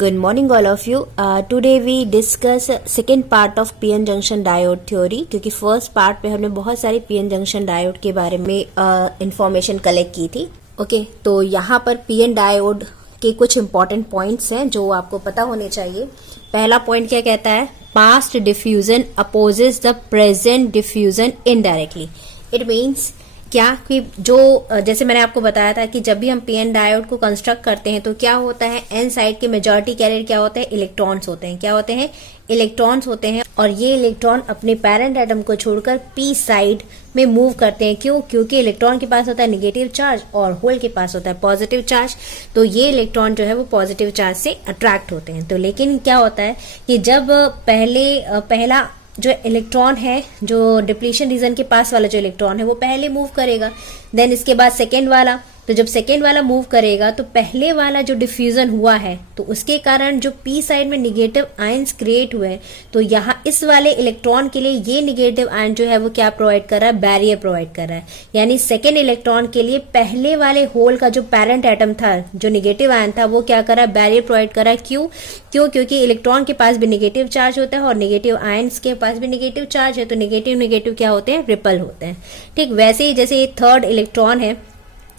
Good morning all of you. Today we discuss second part of PN junction diode theory, क्योंकि first part पे हमने बहुत सारी PN junction diode के बारे में इंफॉर्मेशन कलेक्ट की थी. ओके, तो यहाँ पर PN डायोड के कुछ इंपॉर्टेंट पॉइंट्स हैं जो आपको पता होने चाहिए. पहला पॉइंट क्या कहता है? Past diffusion opposes the present diffusion indirectly. It means क्या कि जो जैसे मैंने आपको बताया था कि जब भी हम पीएन डायोड को कंस्ट्रक्ट करते हैं तो क्या होता है, एन साइड के मेजॉरिटी कैरियर क्या होते हैं? इलेक्ट्रॉन्स होते हैं. क्या होते हैं? इलेक्ट्रॉन्स होते हैं. और ये इलेक्ट्रॉन अपने पैरेंट एटम को छोड़कर पी साइड में मूव करते हैं. क्यों? क्योंकि इलेक्ट्रॉन के पास होता है नेगेटिव चार्ज और होल के पास होता है पॉजिटिव चार्ज. तो ये इलेक्ट्रॉन जो है वो पॉजिटिव चार्ज से अट्रैक्ट होते हैं. तो लेकिन क्या होता है कि जब पहला जो इलेक्ट्रॉन है, जो डिप्लीशन रीजन के पास वाला जो इलेक्ट्रॉन है वो पहले मूव करेगा, देन इसके बाद सेकेंड वाला. तो जब सेकेंड वाला मूव करेगा तो पहले वाला जो डिफ्यूजन हुआ है तो उसके कारण जो पी साइड में निगेटिव आयंस क्रिएट हुए हैं, तो यहाँ इस वाले इलेक्ट्रॉन के लिए ये निगेटिव आयन जो है वो क्या प्रोवाइड कर रहा है? बैरियर प्रोवाइड कर रहा है. यानी सेकेंड इलेक्ट्रॉन के लिए पहले वाले होल का जो पैरेंट एटम था, जो निगेटिव आयन था, वो क्या कर रहा है? बैरियर प्रोवाइड कर रहा है. क्यों? क्योंकि इलेक्ट्रॉन के पास भी निगेटिव चार्ज होता है और निगेटिव आयंस के पास भी निगेटिव चार्ज है. तो निगेटिव क्या होते हैं? रिपल होते हैं. ठीक वैसे ही जैसे ये थर्ड इलेक्ट्रॉन है,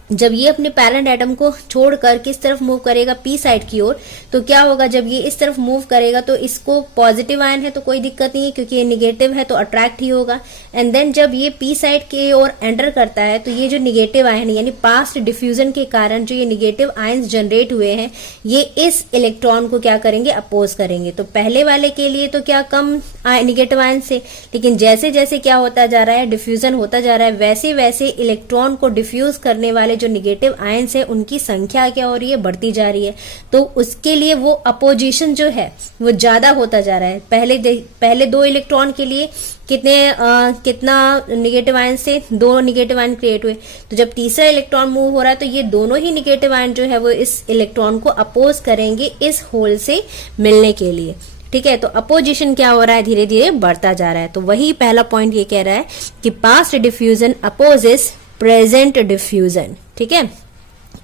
जब ये अपने पैरेंट एटम को छोड़कर किस तरफ मूव करेगा? पी साइड की ओर. तो क्या होगा? जब ये इस तरफ मूव करेगा तो इसको पॉजिटिव आयन है तो कोई दिक्कत नहीं है, क्योंकि ये निगेटिव है तो अट्रैक्ट ही होगा. एंड देन जब ये पी साइड की ओर एंटर करता है तो ये जो निगेटिव आयन यानी पास्ट डिफ्यूजन के कारण जो ये निगेटिव आयंस जनरेट हुए हैं, ये इस इलेक्ट्रॉन को क्या करेंगे? अपोज करेंगे. तो पहले वाले के लिए तो क्या कम निगेटिव आयन से, लेकिन जैसे जैसे क्या होता जा रहा है, डिफ्यूजन होता जा रहा है, वैसे वैसे इलेक्ट्रॉन को डिफ्यूज करने वाले जो निगेटिव आयंस है उनकी संख्या क्या हो रही है? बढ़ती जा रही है. तो उसके लिए वो अपोजिशन जो है वो ज्यादा होता जा रहा है. पहले दो इलेक्ट्रॉन के लिए कितना निगेटिव आयन से? दो निगेटिव आयन क्रिएट हुए. तो जब तीसरा इलेक्ट्रॉन मूव हो रहा है तो ये दोनों ही निगेटिव आयन जो है वो इस इलेक्ट्रॉन को अपोज करेंगे इस होल से मिलने के लिए. ठीक है, तो अपोजिशन क्या हो रहा है? धीरे धीरे बढ़ता जा रहा है. तो वही पहला पॉइंट ये कह रहा है कि past diffusion opposes present diffusion. ठीक है,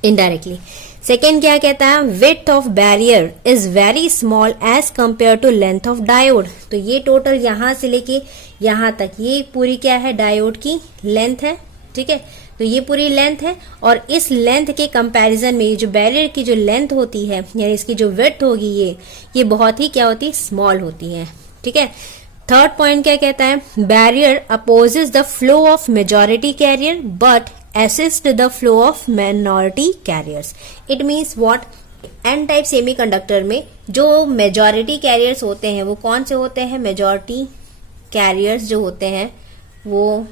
इनडायरेक्टली. सेकेंड क्या कहता है? Width of barrier is very small as compare to length of diode. तो ये टोटल यहां से लेके यहां तक ये पूरी क्या है? डायोड की लेंथ है. ठीक है, तो ये पूरी लेंथ है और इस लेंथ के कंपैरिजन में ये जो बैरियर की जो लेंथ होती है यानी इसकी जो विड्थ होगी ये बहुत ही क्या होती है? स्मॉल होती है. ठीक है. थर्ड पॉइंट क्या कहता है? Barrier opposes the flow of majority carrier but assist the flow of minority carriers. It means what? N type semiconductor में जो मेजॉरिटी कैरियर्स होते हैं वो कौन से होते हैं? मेजॉरिटी कैरियर्स जो होते हैं वो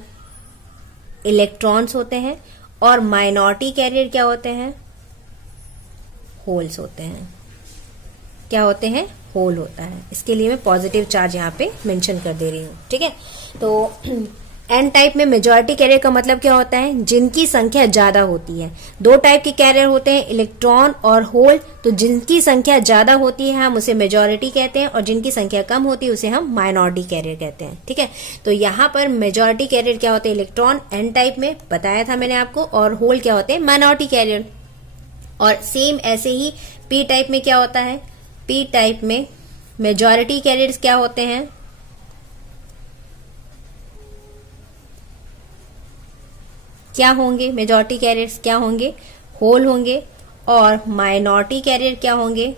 इलेक्ट्रॉन्स होते हैं और माइनॉरिटी कैरियर क्या होते हैं? होल्स होते हैं. क्या होते हैं? होल होता है. इसके लिए मैं पॉजिटिव चार्ज यहाँ पे मेंशन कर दे रही हूँ. ठीक है, तो एन टाइप में मेजॉरिटी कैरियर का मतलब क्या होता है? जिनकी संख्या ज्यादा होती है. दो टाइप के कैरियर होते हैं, इलेक्ट्रॉन और होल. तो जिनकी संख्या ज्यादा होती है हम उसे मेजॉरिटी कहते हैं और जिनकी संख्या कम होती है उसे हम माइनॉरिटी कैरियर कहते हैं. ठीक है, तो यहाँ पर मेजॉरिटी कैरियर क्या होते हैं? इलेक्ट्रॉन एन टाइप में बताया था मैंने आपको, और होल क्या होते हैं? Minority carrier. और सेम ऐसे ही पी टाइप में क्या होता है? पी टाइप में मेजॉरिटी कैरियर्स क्या होते हैं? क्या होंगे? मेजॉरिटी कैरियर्स क्या होंगे? होल होंगे. और माइनॉरिटी कैरियर क्या होंगे?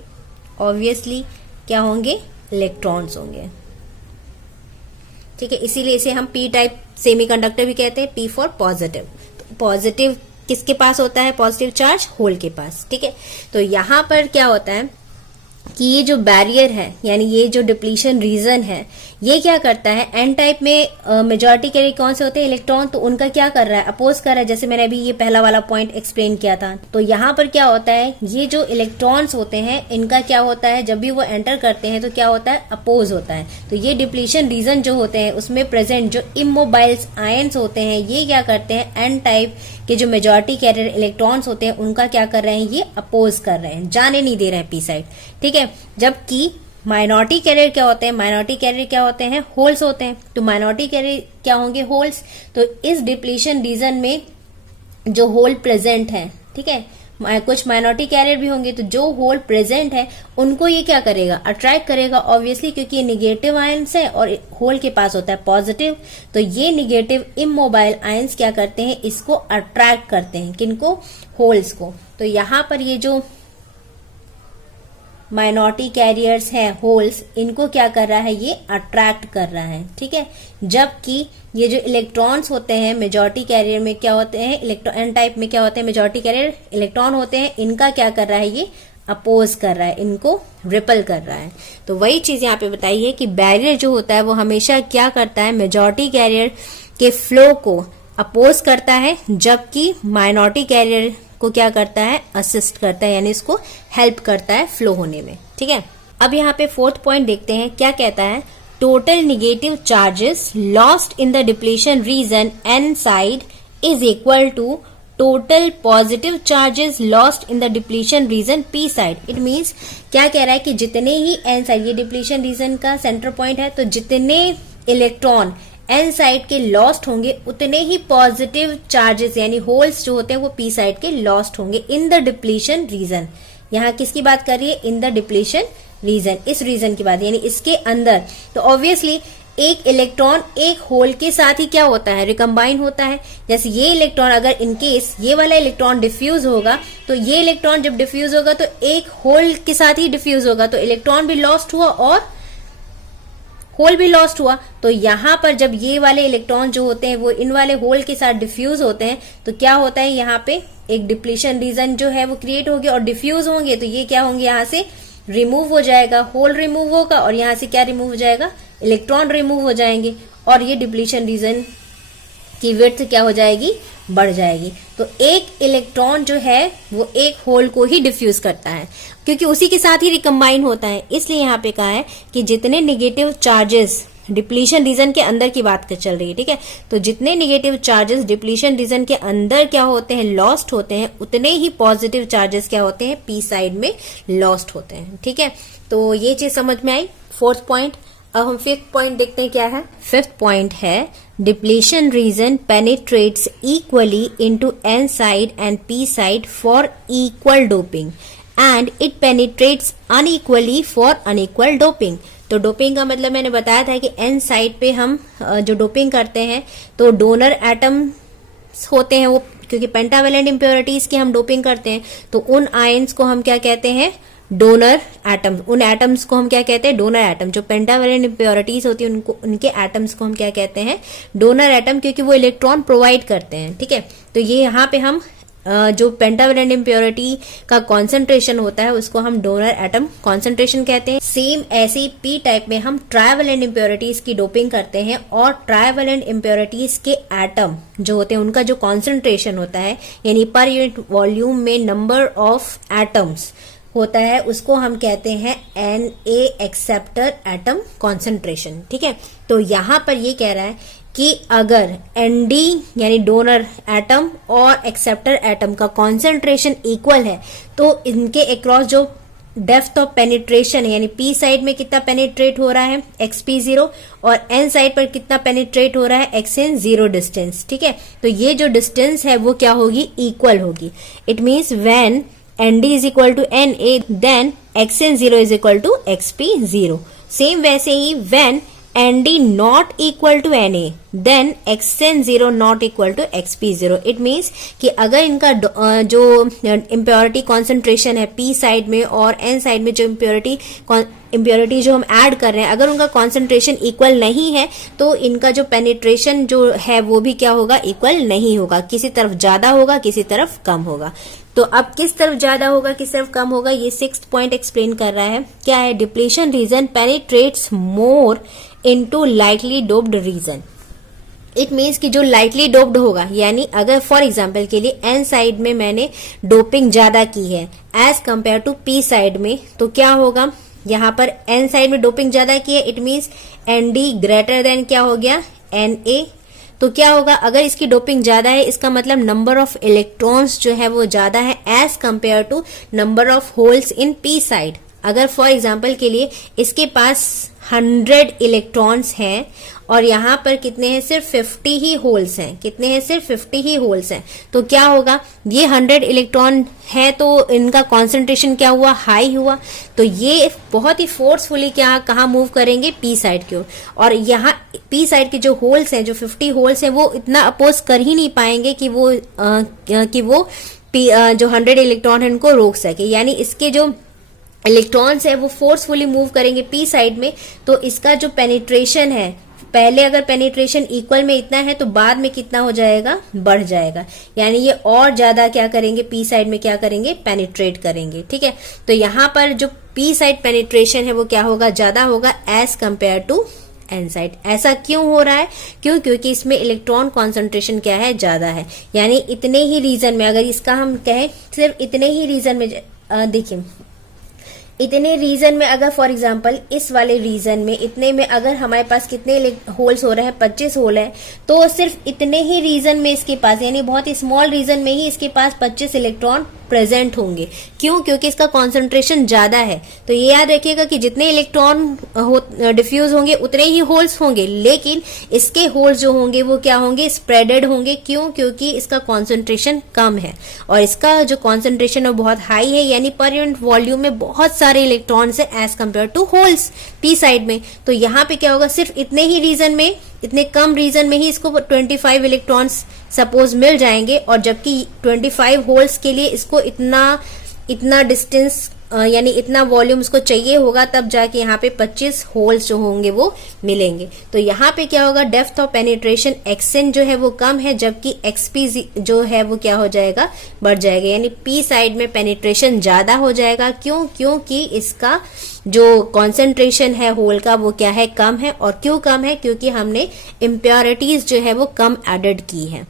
ऑब्वियसली क्या होंगे? इलेक्ट्रॉन्स होंगे. ठीक है, इसीलिए इसे हम पी टाइप सेमीकंडक्टर भी कहते हैं. P for positive. पॉजिटिव किसके पास होता है? पॉजिटिव चार्ज होल के पास. ठीक है, तो यहां पर क्या होता है कि ये जो बैरियर है यानी ये जो डिप्लीशन रीजन है ये क्या करता है? एन टाइप में मेजॉरिटी कैरियर कौन से होते हैं? इलेक्ट्रॉन. तो उनका क्या कर रहा है? अपोज कर रहा है. जैसे मैंने अभी ये पहला वाला पॉइंट एक्सप्लेन किया था. तो यहाँ पर क्या होता है? ये जो इलेक्ट्रॉन्स होते हैं इनका क्या होता है? जब भी वो एंटर करते हैं तो क्या होता है? अपोज होता है. तो ये डिप्लीशन रीजन जो होते हैं उसमें प्रेजेंट जो इमोबाइल्स आयंस होते हैं ये क्या करते हैं? एन टाइप के जो मेजॉरिटी कैरियर इलेक्ट्रॉन्स होते हैं उनका क्या कर रहे हैं? ये अपोज कर रहे हैं, जाने नहीं दे रहे हैं पी साइड. ठीक है, जबकि माइनॉरिटी कैरियर क्या होते हैं? माइनॉरिटी कैरियर क्या होते हैं? होल्स होते हैं. तो माइनॉरिटी कैरियर क्या होंगे? होल्स. तो इस डिप्लीशन रीजन में जो होल प्रेजेंट है, ठीक है, कुछ माइनॉरिटी कैरियर भी होंगे, तो जो होल प्रेजेंट है उनको ये क्या करेगा, अट्रैक्ट करेगा ऑब्वियसली, क्योंकि ये निगेटिव आयंस है और होल के पास होता है पॉजिटिव। तो ये निगेटिव इमोबाइल आयंस क्या करते हैं, इसको अट्रैक्ट करते हैं, किनको, होल्स को। तो यहां पर ये जो माइनॉरिटी कैरियर्स हैं होल्स, इनको क्या कर रहा है, ये अट्रैक्ट कर रहा है, ठीक है। जबकि ये जो इलेक्ट्रॉन्स होते हैं मेजॉरिटी कैरियर में क्या होते हैं, इलेक्ट्रॉन एन टाइप में क्या होते हैं, मेजॉरिटी कैरियर इलेक्ट्रॉन होते हैं, इनका क्या कर रहा है, ये अपोज कर रहा है, इनको रिपल कर रहा है। तो वही चीज यहाँ पे बताई है कि बैरियर जो होता है वो हमेशा क्या करता है, मेजॉरिटी कैरियर के फ्लो को अपोज करता है, जबकि माइनॉरिटी कैरियर को क्या करता है, असिस्ट करता है, यानी इसको हेल्प करता है फ्लो होने में, ठीक है। अब यहाँ पे फोर्थ पॉइंट देखते हैं क्या कहता है, total negative charges lost in the depletion region N side is equal to total positive charges lost in the depletion region P side. It means क्या कह रहा है कि जितने ही एन साइड, ये डिप्लीशन रीजन का सेंटर पॉइंट है, तो जितने इलेक्ट्रॉन एन साइड के लॉस्ट होंगे उतने ही पॉजिटिव चार्जेस यानी होल्स जो होते हैं वो पी साइड के लॉस्ट होंगे इन द डिप्लीशन रीजन। यहाँ किसकी बात कर रही है, इन द डिप्लीशन रीजन, इस रीजन की बात, यानी इसके अंदर। तो ऑब्वियसली एक इलेक्ट्रॉन एक होल के साथ ही क्या होता है, रिकम्बाइन होता है। जैसे ये इलेक्ट्रॉन अगर इनकेस ये वाला इलेक्ट्रॉन डिफ्यूज होगा, तो ये इलेक्ट्रॉन जब डिफ्यूज होगा तो एक होल के साथ ही डिफ्यूज होगा, तो इलेक्ट्रॉन भी लॉस्ट हुआ और होल भी लॉस्ट हुआ। तो यहाँ पर जब ये वाले इलेक्ट्रॉन जो होते हैं वो इन वाले होल के साथ डिफ्यूज होते हैं, तो क्या होता है, यहाँ पे एक डिप्लीशन रीजन जो है वो क्रिएट होगी, और डिफ्यूज होंगे तो ये क्या होंगे, यहाँ से रिमूव हो जाएगा, होल रिमूव होगा, और यहाँ से क्या रिमूव हो जाएगा, इलेक्ट्रॉन रिमूव हो जाएंगे, और ये डिप्लीशन रीजन की विड्थ क्या हो जाएगी, बढ़ जाएगी। तो एक इलेक्ट्रॉन जो है वो एक होल को ही डिफ्यूज करता है, क्योंकि उसी के साथ ही रिकम्बाइन होता है। इसलिए यहाँ पे कहा है कि जितने नेगेटिव चार्जेस डिप्लीशन रीजन के अंदर की बात कर चल रही है, ठीक है, तो जितने नेगेटिव चार्जेस डिप्लीशन रीजन के अंदर क्या होते हैं, लॉस्ट होते हैं, उतने ही पॉजिटिव चार्जेस क्या होते हैं, पी साइड में लॉस्ट होते हैं, ठीक है। तो ये चीज समझ में आई, फोर्थ पॉइंट। अब हम फिफ्थ पॉइंट देखते हैं क्या है। फिफ्थ पॉइंट है depletion region penetrates equally into N side and P side for equal doping and it penetrates unequally for unequal doping. तो डोपिंग का मतलब मैंने बताया था कि एन साइड पे हम जो डोपिंग करते हैं तो डोनर एटम्स होते हैं वो, क्योंकि पेंटावेलेंट इम्प्योरिटीज की हम डोपिंग करते हैं, तो उन आयंस को हम क्या कहते हैं, डोनर एटम। उन एटम्स को हम क्या कहते हैं, डोनर एटम। जो पेंटावेलेंट इम्प्योरिटीज होती है उनको, उनके एटम्स को हम क्या कहते हैं, डोनर एटम, क्योंकि वो इलेक्ट्रॉन प्रोवाइड करते हैं, ठीक है। तो ये यहाँ पे हम जो पेंटावेलेंट इम्प्योरिटी का कॉन्सेंट्रेशन होता है उसको हम डोनर एटम कॉन्सेंट्रेशन कहते हैं। सेम ऐसे ही पी टाइप में हम ट्राइवेलेंट इम्प्योरिटीज की डोपिंग करते हैं, और ट्राइवेलेंट इम्प्योरिटीज के एटम जो होते हैं उनका जो कॉन्सेंट्रेशन होता है, यानी पर यूनिट वॉल्यूम में नंबर ऑफ एटम्स होता है, उसको हम कहते हैं Na एक्सेप्टर एटम कॉन्सेंट्रेशन, ठीक है। तो यहां पर ये कह रहा है कि अगर Nd यानी डोनर एटम और एक्सेप्टर एटम का कॉन्सेंट्रेशन इक्वल है, तो इनके अक्रॉस जो डेप्थ ऑफ पेनिट्रेशन है, यानी पी साइड में कितना पेनिट्रेट हो रहा है, xp0, और एन साइड पर कितना पेनिट्रेट हो रहा है, xn0 डिस्टेंस, ठीक है। तो ये जो डिस्टेंस है वो क्या होगी, इक्वल होगी। It means when Nd is equal to Na, then xn0 is equal to xp0. Same वैसे ही when Nd not equal to Na, then xn0 not equal to xp0. It means कि अगर इनका जो इम्प्योरिटी कॉन्सेंट्रेशन है P side में और N side में जो इम्प्योरिटी जो हम ऐड कर रहे हैं, अगर उनका कॉन्सेंट्रेशन इक्वल नहीं है तो इनका जो पेनिट्रेशन जो है वो भी क्या होगा, इक्वल नहीं होगा, किसी तरफ ज्यादा होगा किसी तरफ कम होगा। तो अब किस तरफ ज्यादा होगा किस तरफ कम होगा, ये सिक्स्थ पॉइंट एक्सप्लेन कर रहा है। क्या है, depletion region penetrates more into lightly doped region. It means कि जो लाइटली डोप्ड होगा, यानी अगर फॉर एग्जाम्पल के लिए एन साइड में मैंने डोपिंग ज्यादा की है as compare to P side में, तो क्या होगा, यहाँ पर एन साइड में डोपिंग ज्यादा की है, it means Nd greater than क्या हो गया, Na। तो क्या होगा, अगर इसकी डोपिंग ज्यादा है इसका मतलब नंबर ऑफ इलेक्ट्रॉन्स जो है वो ज्यादा है as compare to number of holes in P side. अगर फॉर एग्जांपल के लिए इसके पास 100 इलेक्ट्रॉन्स हैं और यहाँ पर कितने हैं, सिर्फ 50 ही होल्स हैं, कितने हैं, सिर्फ 50 ही होल्स हैं, तो क्या होगा, ये 100 इलेक्ट्रॉन है तो इनका कॉन्सेंट्रेशन क्या हुआ, हाई हुआ, तो ये बहुत ही फोर्सफुली कहाँ मूव करेंगे, पी साइड की ओर। और यहाँ पी साइड के जो होल्स हैं, जो 50 होल्स हैं, वो इतना अपोज कर ही नहीं पाएंगे कि वो जो 100 इलेक्ट्रॉन है उनको रोक सके, यानी इसके जो इलेक्ट्रॉन्स है वो फोर्सफुली मूव करेंगे पी साइड में, तो इसका जो पेनिट्रेशन है, पहले अगर पेनिट्रेशन इक्वल में इतना है तो बाद में कितना हो जाएगा, बढ़ जाएगा, यानी ये और ज्यादा क्या करेंगे, पी साइड में क्या करेंगे, पेनिट्रेट करेंगे। ठीक है, तो यहाँ पर जो पी साइड पेनिट्रेशन है वो क्या होगा, ज्यादा होगा as compare to N side. ऐसा क्यों हो रहा है, क्योंकि इसमें इलेक्ट्रॉन कॉन्सेंट्रेशन क्या है, ज्यादा है, यानी इतने ही रीजन में, अगर इसका हम कहें सिर्फ इतने ही रीजन में, देखिए इतने रीजन में, अगर फॉर एग्जांपल इस वाले रीजन में इतने में अगर हमारे पास कितने होल्स हो रहे हैं, 25 होल है, तो सिर्फ इतने ही रीजन में इसके पास, यानी बहुत ही स्मॉल रीजन में ही इसके पास 25 इलेक्ट्रॉन प्रेजेंट होंगे। क्यों, क्योंकि इसका कॉन्सेंट्रेशन ज्यादा है। तो ये याद रखिएगा कि जितने इलेक्ट्रॉन डिफ्यूज होंगे उतने ही होल्स होंगे, लेकिन इसके होल्स जो होंगे वो क्या होंगे, स्प्रेडेड होंगे। क्यों, क्योंकि इसका कॉन्सेंट्रेशन कम है और इसका जो कॉन्सेंट्रेशन है बहुत हाई है, यानी पर यूनिट वॉल्यूम में बहुत सारे इलेक्ट्रॉन्स है as compare to holes P side में। तो यहाँ पे क्या होगा, सिर्फ इतने ही रीजन में, इतने कम रीजन में ही इसको 25 इलेक्ट्रॉन्स सपोज मिल जाएंगे, और जबकि 25 होल्स के लिए इसको इतना डिस्टेंस यानी इतना वॉल्यूम इसको चाहिए होगा, तब जाके यहाँ पे 25 होल्स जो होंगे वो मिलेंगे। तो यहाँ पे क्या होगा, डेप्थ ऑफ पेनिट्रेशन एक्सएन जो है वो कम है, जबकि एक्सपी जो है वो क्या हो जाएगा, बढ़ जाएगा, यानी पी साइड में पेनिट्रेशन ज्यादा हो जाएगा। क्यों, क्योंकि इसका जो कॉन्सेंट्रेशन है होल का वो क्या है, कम है। और क्यों कम है, क्योंकि हमने इम्प्योरिटीज जो है वो कम एडेड की है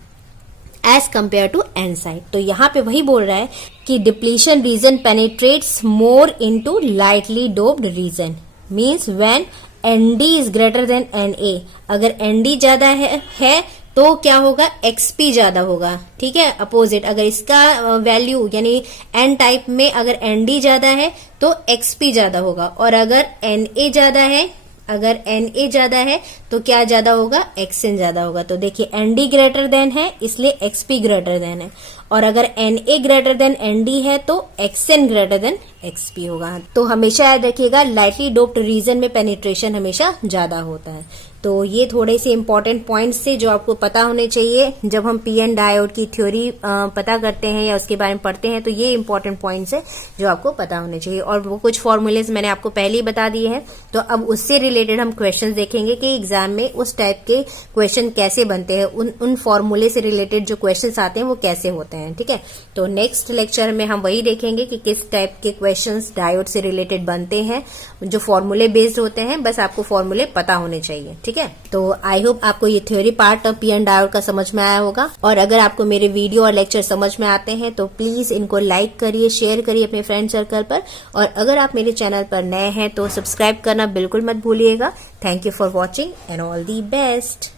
as compare to N side. तो यहाँ पे वही बोल रहा है कि depletion region penetrates more into lightly doped region, means when ND is greater than NA। अगर ND ज्यादा है तो क्या होगा, XP ज्यादा होगा। ठीक है, अपोजिट अगर इसका वैल्यू यानी N टाइप में अगर ND ज्यादा है तो XP ज्यादा होगा, और अगर NA ज्यादा है, अगर NA ज्यादा है तो क्या ज्यादा होगा, XN ज्यादा होगा। तो देखिए ND ग्रेटर देन है इसलिए XP ग्रेटर देन है, और अगर NA ग्रेटर देन ND है तो XN ग्रेटर देन XP होगा। तो हमेशा याद रखिएगा लाइटली डोप्ड रीजन में पेनिट्रेशन हमेशा ज्यादा होता है। तो ये थोड़े से इंपॉर्टेंट पॉइंट्स थे जो आपको पता होने चाहिए जब हम पीएन डायोड की थ्योरी पता करते हैं या उसके बारे में पढ़ते हैं। तो ये इंपॉर्टेंट पॉइंट्स है जो आपको पता होने चाहिए, और वो कुछ फॉर्मूलेज मैंने आपको पहले ही बता दिए हैं। तो अब उससे रिलेटेड हम क्वेश्चंस देखेंगे कि एग्जाम में उस टाइप के क्वेश्चन कैसे बनते हैं, उन फॉर्मूले से रिलेटेड जो क्वेश्चंस आते हैं वो कैसे होते हैं। ठीक है, तो नेक्स्ट लेक्चर में हम वही देखेंगे कि किस टाइप के क्वेश्चंस डायोड से रिलेटेड बनते हैं, जो फॉर्मूले बेस्ड होते हैं। बस आपको फॉर्मूले पता होने चाहिए। ठीक है, तो आई होप आपको ये theory part of PN diode का समझ में आया होगा। और अगर आपको मेरे वीडियो और लेक्चर समझ में आते हैं तो प्लीज इनको लाइक करिए, शेयर करिए अपने फ्रेंड सर्कल पर, और अगर आप मेरे चैनल पर नए हैं तो सब्सक्राइब करना बिल्कुल मत भूलिएगा। Thank you for watching and all the best.